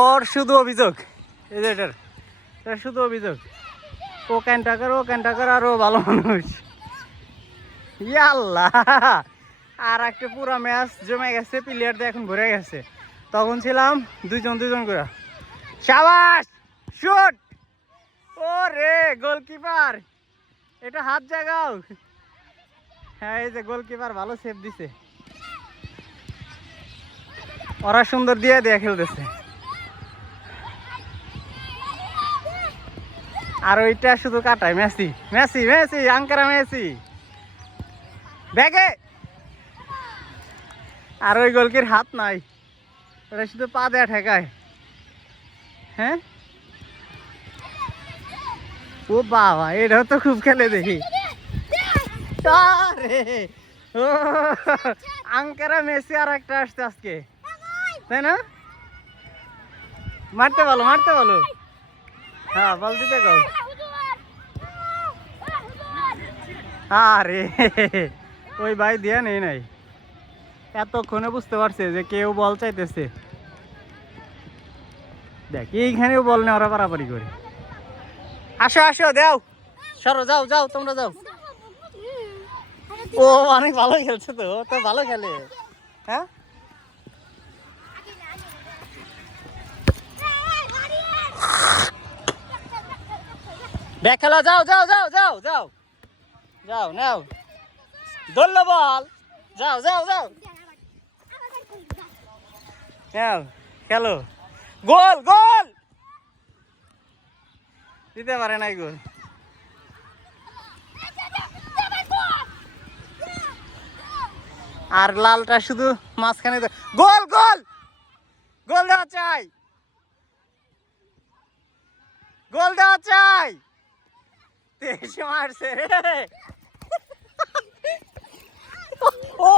ওর শুধু অভিযোগ এই যে এটার শুধু অভিযোগ ও ক্যান্টাকার আরো ভালো মানুষ। ইয়াল্লাহ আর একটা পুরা ম্যাচ জমে গেছে, প্লেয়ার দিয়ে এখন ভরে গেছে। তখন ছিলাম দুজন করে। শাবাশ শুট! ও রে গোলকিপার, এটা হাত জাগাও। হ্যাঁ এই যে গোলকিপার ভালো সেভ দিছে। ওরা সুন্দর দিয়ে খেলতেছে। আর ওইটা শুধু কাটায় Messi Messi Messi Ankara Messi ব্যাগে। আর ওই গোলকির হাত নাই, ওটা শুধু পা দেয়া ঠেকায়। হ্যাঁ ও বাবা, এটাও তো খুব খেলে দেখি। ও আঙ্কারা মেসি আর একটা আসছে আজকে, তাই না? মারতে বলো। হ্যাঁ বল দিতে গো। আরে ওই ভাই দিয়া নেই নাই, এতক্ষণে বুঝতে পারছে যে কেউ বল চাইতেছে। দেখ এইখানেও বল নেই, ওরা পারাপারি করে। আসো দাও, সরো যাও তোমরা যাও। ও অনেক ভালো খেলছে, তো ও তো ভালো খেলে। হ্যাঁ ব্যাক খেলা, যাও নাও ধরলো বল, যাও নাও খেলো। গোল দিতে পারে নাই গোল। আর লালটা শুধু মাঝখানে। গোল দেওয়া চাই। তেইশে মারছে রে। ও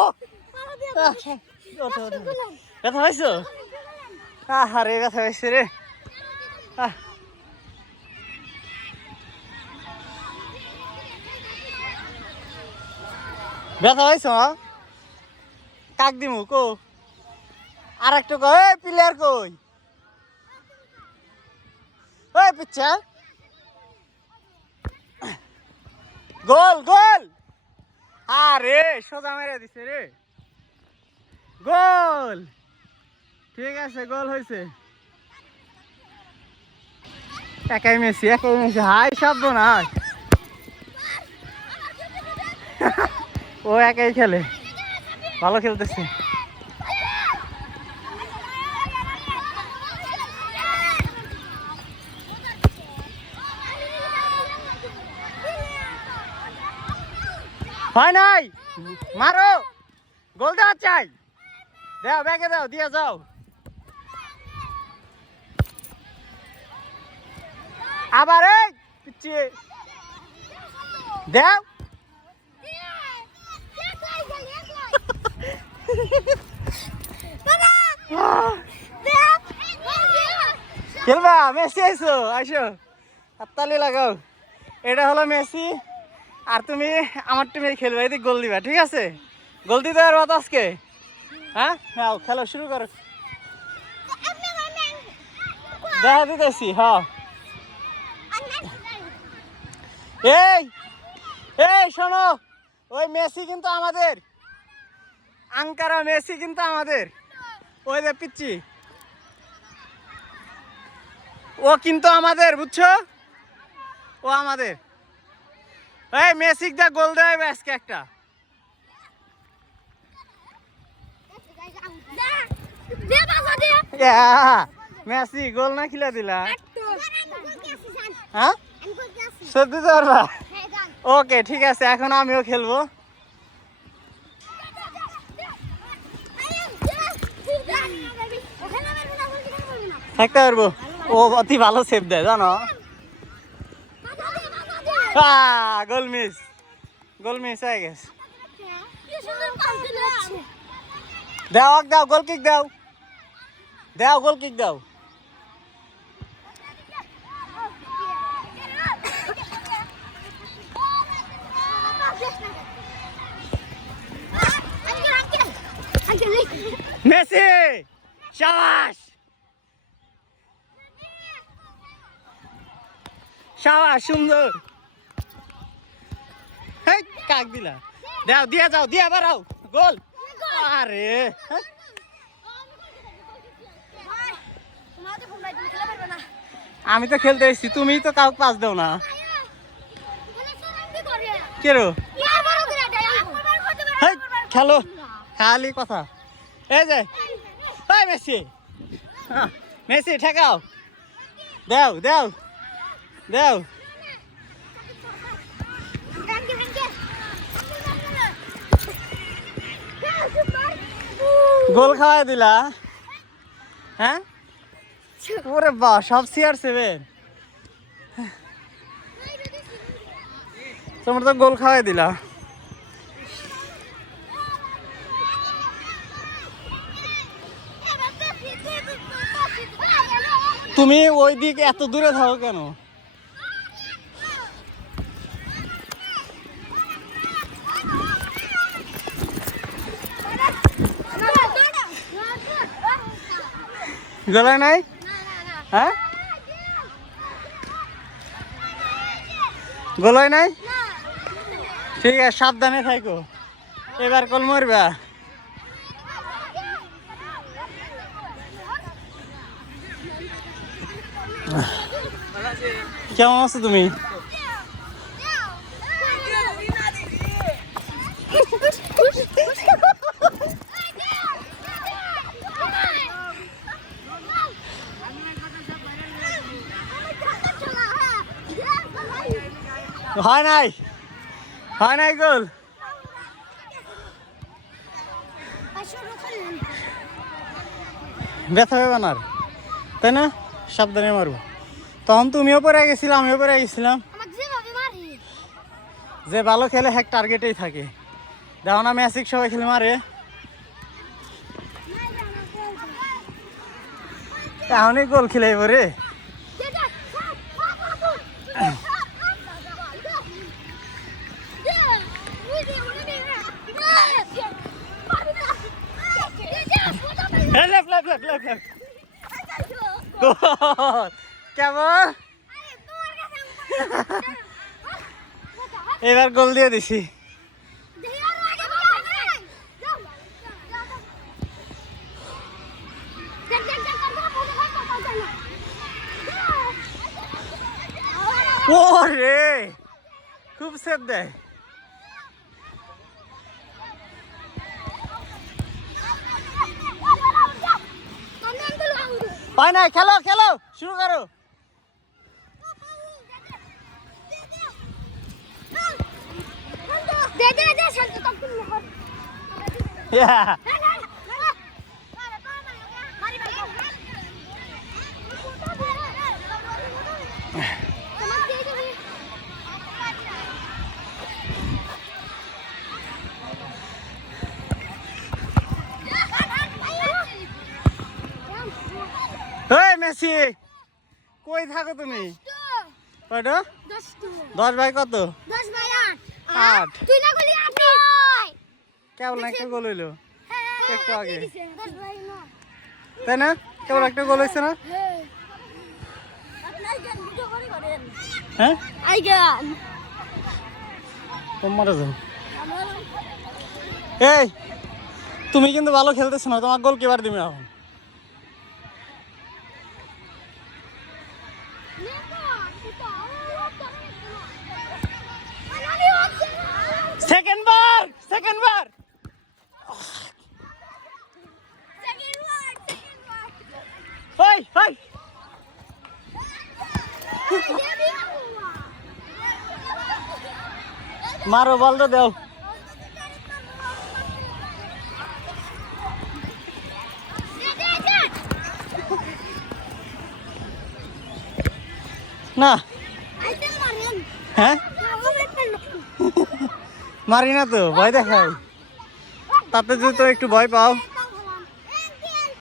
ব্যথা হয়েছো? আরে ব্যথা হয়েছে রে। ব্যথা হয়েছ? কাক দিমু কো? আর একটু কই প্লেয়ার কই? ওই পিচ্ছা গোল। আরে সোজা মেরে দিছে রে। গোল, ঠিক আছে গোল হয়েছে। একাই মেসি। হাই শব্দ না, ও একাই খেলে, ভালো খেলতেছে। হয় নাই, মারো, গোল দেওয়া চাই। দাও ব্যাগে দাও, দিয়ে যাও। আবার এই পিছিয়ে দাও। খেলবা? মেসি আইসো হাততালি লাগাও। এটা হলো মেসি, আর তুমি আমার টিমে খেলবে, এদিকে গোল দিবা, ঠিক আছে? গোল দিতে পারবো তো আজকে? হ্যাঁ নাও খেলো, শুরু করো। দেখা দিতেছি। হ্যাঁ এই শোনো, ওই মেসি কিন্তু আমাদের, আঙ্কারা মেসি কিন্তু আমাদের। ওই যে পিচ্ছি, ও কিন্তু আমাদের, বুঝছো? ও আমাদের। এই মেসি দা গোল দেয় আজকে একটা। মেসি গোল না খিলা দিলা? হ্যাঁ সত্যি তো পারবা? ওকে ঠিক আছে, এখন আমিও খেলবো। থাকতে পারবো। ও অতি ভালো সেভ দেয় জানো। গোল মিস হয়ে গেছে। দাও গোল কিক দাও, গোল কিক দাও। মেসি শাবাশ শাবাশ সুন্দর হেই কাক দিলা দাও দিয়া যাও দিয়া বাড়াও গোল আরে আমি তো খেলতে এসেছি তুমি তো কাউকে পাস দাও না কেরো খেলো খালি কথা এই যে এই মেসি মেসি ঠেকাও দাও দাও দাও গোল খাওয়াই দিলা হ্যাঁ ওরে বাহ সব CR7 তোমরা তো গোল খাওয়াই দিলা তুমি ওই দিক এত দূরে থাকো কেন গলায় নাই হ্যাঁ গলায় নাই ঠিক আছে সাবধানে থাকো এবার কল মরবা কেমন আছো তুমি হয় নাই গোল ব্যথা হবে না তাই না সাবধানে মারবো তখন তুমিও পরে গেছিলাম আমিও পরে গেছিলাম যে ভালো খেলে হ্যাক টার্গেটেই থাকে দেখো না ম্যাচিক সবাই খেলে মারে এখনই গোল খেলে পরে কেমন এবার গোল দিয়ে দিছি ও রে খুব সেফ দেয় হয় না খেলো খেলো শুরু করো মেসি কই থাকো তুমি কয়টা 10 ভাই কত 8 কেবল একটা গোল হইলো একটু আগে তাই না কেবল একটা গোল হয়েছে না হ্যাঁ তোমার এই তুমি কিন্তু ভালো খেলতেছো না তোমার গোল কিবার দিবে এখন সেকেন্ড বার হই হই মারো বলটা দাও না হ্যাঁ মারি না তো ভয় দেখাই তাতে যদি তো একটু ভয় পাও